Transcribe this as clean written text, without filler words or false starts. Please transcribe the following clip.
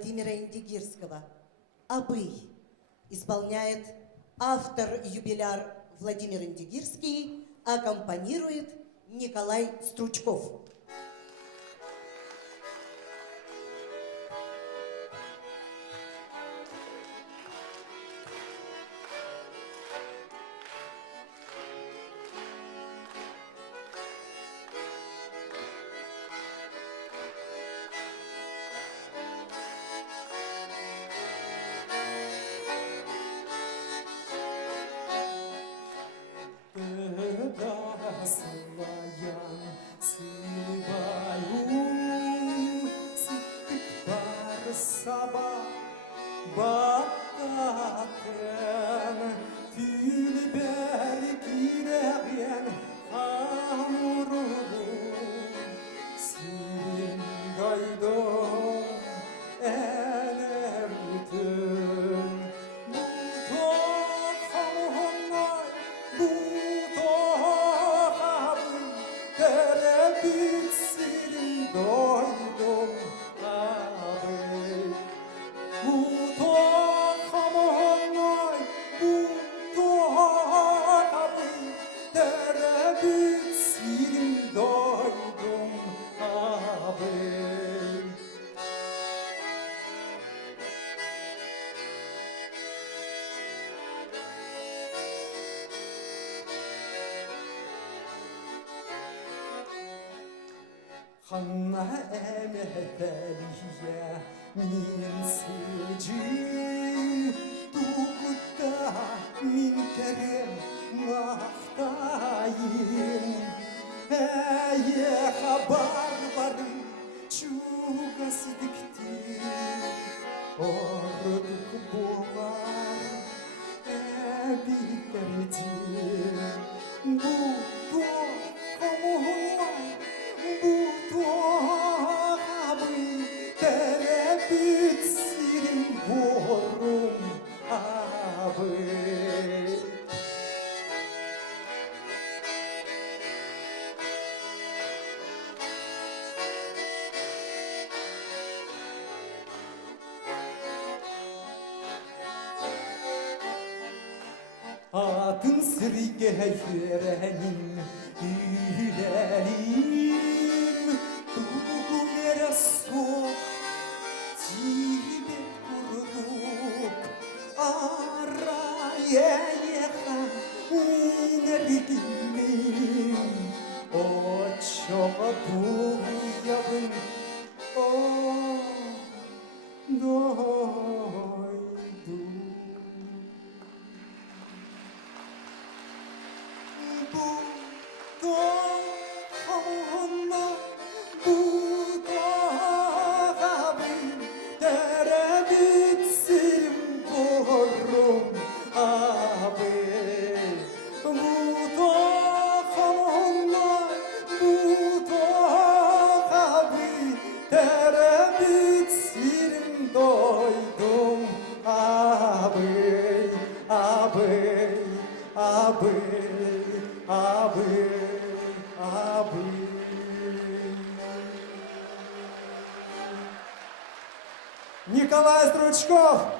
Владимира Индигирского. «Абый» исполняет автор-юбиляр Владимир Индигирский, аккомпанирует Николай Стручков. Battın tülber gireyen hamurun Sirin gaydo enemdin Bu tok hamuhunlar bu tok abim Terebit sirin doydum abim Bu tok hamuhunlar bu tok abim Terebit sirin doydum abim Hanna emeteliye min sicim Dugutta min kerem mahtayim Eye habar barı çugas dikti Orduk buvar biterdi Bu kamuhunlar Bu abi terebit sirin borum abi Adın sirge yüreğim yüreğim Duygu vere soğuk Tibet kurduk Araya yeka Minergilim O çoğa duyabın O doydum Bu tok hamuhunlar bu tok abim Terebit sirim borum abim Bu tok hamuhunlar bu tok abim Terebit sirim doydum abim abim abim abi Николай Стручков